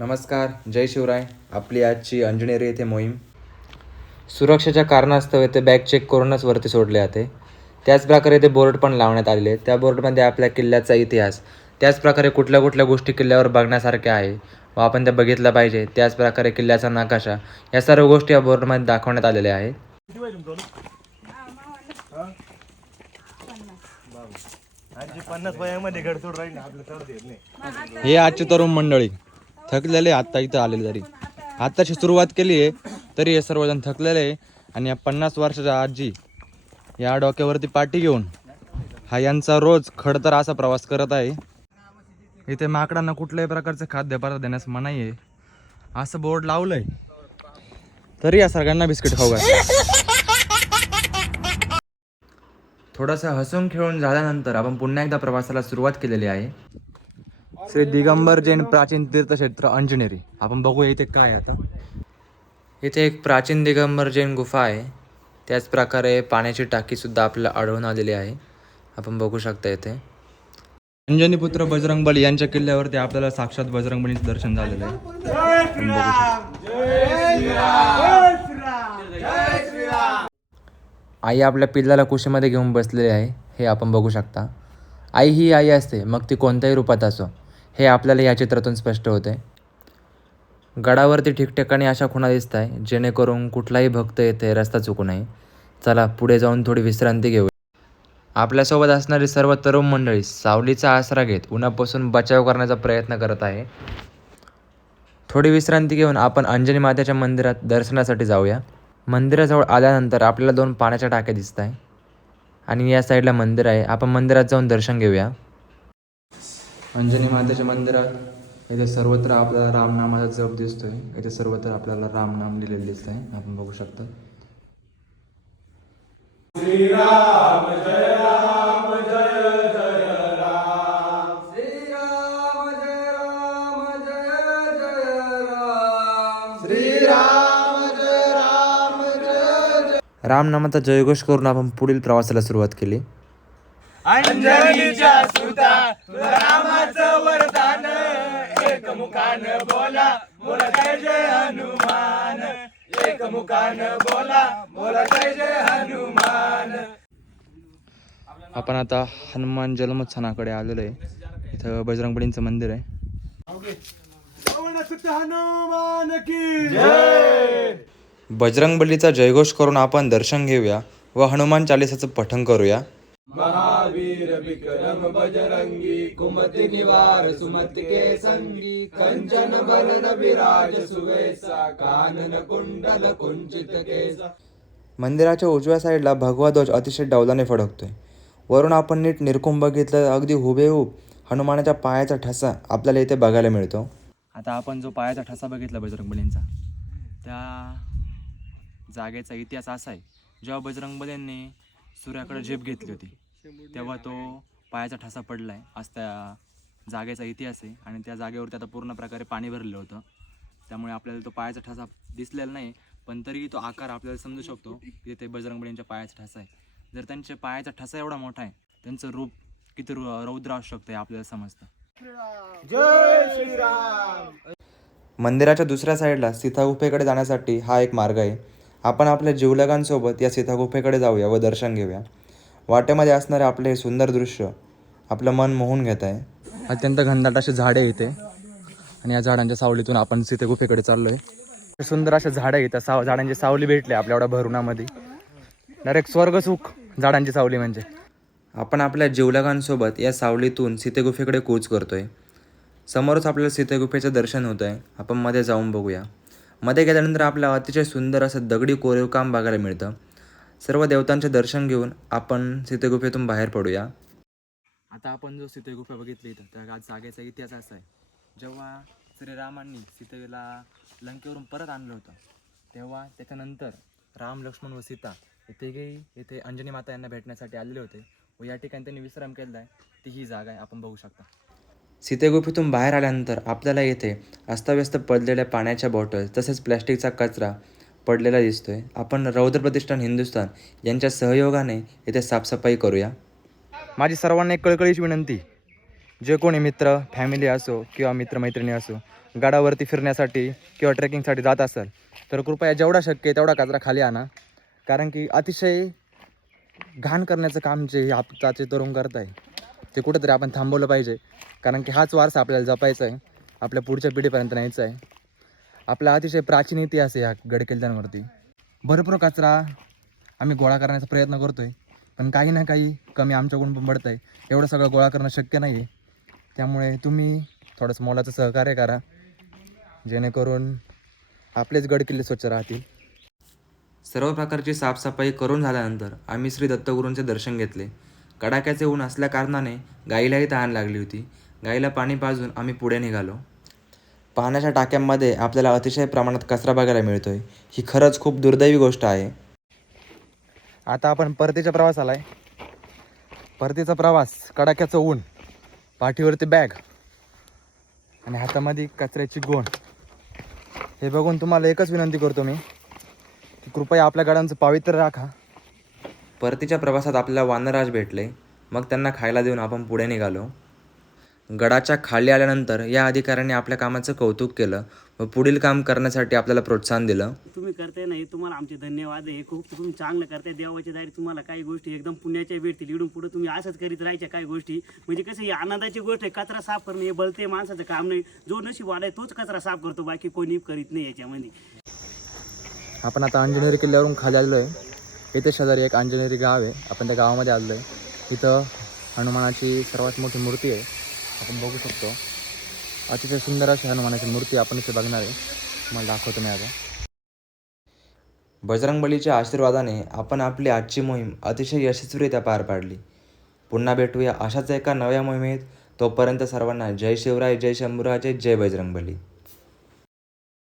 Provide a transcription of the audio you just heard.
नमस्कार, जय शिवराय. आपली आजची अंजनेरी येथे मोहीम सुरक्षेच्या कारणास्तव येथे बॅग चेक करूनच वरती सोडले जाते. त्याचप्रकारे ते बोर्ड पण लावण्यात आलेले. त्या बोर्डमध्ये आपल्या किल्ल्याचा इतिहास, त्याचप्रकारे कुठल्या कुठल्या गोष्टी किल्ल्यावर बघण्यासारख्या आहे व आपण त्या बघितल्या पाहिजे. त्याचप्रकारे किल्ल्याचा नकाशा, या सर्व गोष्टी या बोर्डमध्ये दाखवण्यात आलेल्या आहेत. हे आजची तरुण मंडळी थकलेले आत्ता इथं आलेले तरी आत्ताची सुरुवात केली आहे तरी हे सर्वजण थकलेले आहे. आणि या 50 वर्षाच्या आजी या डोक्यावरती पाठी घेऊन हा यांचा रोज खडतर असा प्रवास करत आहे. इथे माकडांना कुठल्याही प्रकारचे खाद्यपदार्थ देण्यास मनाई आहे असं बोर्ड लावलंय, तरी या सगळ्यांना बिस्किट खाऊ घातलं. थोडंसं हसून खेळून झाल्यानंतर आपण पुन्हा एकदा प्रवासाला सुरुवात केलेली आहे. श्री दिगंबर जैन प्राचीन तीर्थक्षेत्र अंजनेरी. आपण बघूया इथे काय आहे. आता इथे एक प्राचीन दिगंबर जैन गुफा आहे. त्याचप्रकारे पाण्याची टाकीसुद्धा आपल्याला आढळून आलेली आहे. आपण बघू शकता इथे. अंजनीपुत्र बजरंगबली यांच्या किल्ल्यावरती आपल्याला साक्षात बजरंगबलीचं दर्शन झालेलं आहे. आपण बघू शकतो. आई आपल्या पिल्लाला कुशीमध्ये घेऊन बसलेली आहे, हे आपण बघू शकता. आई ही आई असते, मग ती कोणत्याही रूपात असो, हे आपल्याला या चित्रातून स्पष्ट होते. गडावरती ठिकठिकाणी अशा खुणा दिसत आहे जेणेकरून कुठलाही भक्त येथे रस्ता चुकू नये. चला पुढे जाऊन थोडी विश्रांती घेऊ. आपल्यासोबत असणारी सर्व तरुण मंडळी सावलीचा आसरा घेत उन्हापासून बचाव करण्याचा प्रयत्न करत आहे. थोडी विश्रांती घेऊन आपण अंजनी मातेच्या मंदिरात दर्शनासाठी जाऊया. मंदिराजवळ आल्यानंतर आपल्याला 2 पाण्याच्या टाक्या दिसत आहे आणि या साईडला मंदिर आहे. आपण मंदिरात जाऊन दर्शन घेऊया. अंजनी मातेच्या मंदिरात इथे सर्वत्र आपल्याला रामनामाचा जप दिसतोय. इथे सर्वत्र आपल्याला रामनाम लिहिलेलं दिसत आहे, आपण बघू शकता. श्रीराम जय राम जय जय राम. श्रीराम जय राम जय जय राम. श्रीराम जय राम जय जय. रामनामाचा जयघोष करून आपण पुढील प्रवासाला सुरुवात केली. अंजनीच्या सुता तुझा रामाचं वरदान, एक मुखानं बोला बोला जय जय हनुमान. एक मुखानं बोला बोला जय जय हनुमान. आपण आता हनुमान जन्मस्थानाकडे आलेलो आहे. इथं बजरंगबलींचं मंदिर आहे. हनुमान की जय. बजरंगबलीचा जयघोष करून आपण दर्शन घेऊया व हनुमान चालिसाचं पठण करूया. महावीर विक्रम बजरंगी, कुमति निवार सुमति के संगी. कंचन बरन विराज सुवेसा, कानन कुंडल कुंचित केसा. मंदिराच्या उजव्या साईडला भगवा ध्वज अतिशय डौलाने फडकतोय. वरून आपण नीट निरखून बघितलं, अगदी हुबेहूब हनुमानाच्या पायाचा ठसा आपल्याला इथे बघायला मिळतो. आता आपण जो पायाचा ठसा बघितला बजरंगबलींचा, त्या जागेचा इतिहास असा आहे, जेव्हा बजरंगबलींनी सूर्याकडे झेप घेतली होती तेव्हा तो पायाचा ठसा पडला आहे, आज त्या जागेचा इतिहास आहे. आणि त्या जागेवरती आता पूर्ण प्रकारे पाणी भरलेलं होतं, त्यामुळे आपल्याला तो पायाचा ठसा दिसलेला नाही, पण तरी तो आकार आपल्याला समजू शकतो की ते बजरंगबलींच्या पायाचा ठसा आहे. जर त्यांच्या पायाचा ठसा एवढा मोठा आहे, त्यांचं रूप किती रौद्र असू शकतं हे आपल्याला समजतं. जय श्रीराम. मंदिराच्या दुसऱ्या साईडला सीता गुफेकडे जाण्यासाठी हा एक मार्ग आहे. आपण आपल्या जीवलगांसोबत या सीता गुफेकडे जाऊया व दर्शन घेऊया. वाटेमध्ये असणारे आपले हे सुंदर दृश्य आपलं मन मोहून घेत आहे. अत्यंत घनदाट असे झाडे इथे आणि या झाडांच्या सावलीतून आपण सीते गुफेकडे चाललोय. सुंदर अशा झाडं आहेत, त्या झाडांची सावली भेटली आपल्या एवढ्या भरुणामध्ये. डायरेक्ट स्वर्गसुख झाडांची सावली म्हणजे. आपण आपल्या जीवलगांसोबत या सावलीतून सीतेगुफेकडे कूच करतोय. समोरच आपल्याला सीतेगुफेचं दर्शन होत आहे. आपण मध्ये जाऊन बघूया. मध्ये गेल्यानंतर आपल्याला अतिशय सुंदर असं दगडी कोरीवकाम बघायला मिळतं. सर्व देवतांचे दर्शन घेऊन आपण सीतेगुफेतून बाहेर पडूया. आता आपण जो सीतेगुफा बघितली इथं, त्या जागेचा इतिहास असा आहे, जेव्हा श्रीरामांनी सीतेला लंकेवरून परत आणलं होतं तेव्हा त्याच्यानंतर राम, लक्ष्मण व सीता इथे अंजनी माता यांना भेटण्यासाठी आलेले होते व या ठिकाणी त्यांनी विश्राम केला आहे. ती ही जागा आहे, आपण बघू शकता. सीतेगुफेतून बाहेर आल्यानंतर आपल्याला येथे अस्ताव्यस्त पडलेल्या पाण्याच्या बॉटल तसेच प्लॅस्टिकचा कचरा पडलेला दिसतोय. आपण रौद्र प्रतिष्ठान हिंदुस्थान यांच्या सहयोगाने येथे साफसफाई करूया. माझी सर्वांना एक कळकळीची विनंती, जे कोणी मित्र, फॅमिली असो किंवा मित्रमैत्रिणी असो, गडावरती फिरण्यासाठी किंवा ट्रेकिंगसाठी जात असाल तर कृपया जेवढा शक्य आहे तेवढा कचरा खाली आणा. कारण की अतिशय घाण करण्याचं काम जे आताचे तरुण करत आहे ते कुठंतरी आपण थांबवलं पाहिजे. कारण की हाच वारसा आपल्याला जपायचा आहे, आपल्या पुढच्या पिढीपर्यंत न्यायचा आहे. आपला अतिशय प्राचीन इतिहास आहे ह्या गडकिल्ल्यांवरती. भरपूर कचरा आम्ही गोळा करण्याचा प्रयत्न करतो आहे, पण काही ना काही कमी आमच्याकडून पण पडतं आहे. एवढं सगळं गोळा करणं शक्य नाही आहे. त्यामुळे तुम्ही थोडंसं मोलाचं सहकार्य करा, जेणेकरून आपलेच गडकिल्ले स्वच्छ राहतील. सर्व प्रकारची साफसफाई करून झाल्यानंतर आम्ही श्री दत्तगुरूंचे दर्शन घेतले. कडाक्याचे ऊन असल्याकारणाने गाईलाही तहान लागली होती. गाईला पाणी पाजून आम्ही पुढे निघालो. पाण्याच्या टाक्यांमध्ये आपल्याला अतिशय प्रमाणात कचरा बघायला मिळतो आहे. ही खरंच खूप दुर्दैवी गोष्ट आहे. आता आपण परतीच्या प्रवासाला आहे. परतीचा प्रवास, कडाक्याचं ऊन, पाठीवरती बॅग आणि हातामध्ये कचऱ्याची गोण, हे बघून तुम्हाला एकच विनंती करतो मी की कृपया आपल्या गाड्यांचं पावित्र्य राखा. परतीच्या प्रवासात आपल्याला वानरराज भेटले. मग त्यांना खायला देऊन आपण पुढे निघालो. गडाच्या खाली आल्यानंतर या अधिकाऱ्यांनी आपल्या कामाचं कौतुक केलं व पुढील काम करण्यासाठी आपल्याला प्रोत्साहन दिलं. तुम्ही करताय ना, हे तुम्हाला आमचे धन्यवाद आहे. हे खूप तुम्ही चांगलं करताय. देवाच्या दारी तुम्हाला काही गोष्टी एकदम पुण्याच्या भेटतील. इकडून पुढे तुम्ही असंच करीत राहायच्या काही गोष्टी. म्हणजे कसं ही आनंदाची गोष्ट आहे. कचरा साफ करणे हे बलते माणसाचं काम नाही. जो नशीबवाला आहे तोच कचरा साफ करतो, बाकी कोणी करीत नाही याच्यामध्ये. आपण आता अंजनेरी किल्ल्यावरून खाली आलेलो आहे. इथे शेजारी एक अंजनेरी गाव आहे. आपण त्या गावामध्ये आलेलो आहे. इथं हनुमानाची सर्वात मोठी मूर्ती आहे, आपण बघू शकतो. अतिशय सुंदर अशी हनुमानाची मूर्ती आपण इथे बघणार आहे. तुम्हाला दाखवतो मी आता. बजरंगबलीच्या आशीर्वादाने आपण आपली आजची मोहीम अतिशय यशस्वीरित्या पार पाडली. पुन्हा भेटूया अशाच एका नव्या मोहिमेत. तोपर्यंत सर्वांना जय शिवराय, जय शंभूराजे, जय बजरंगबली.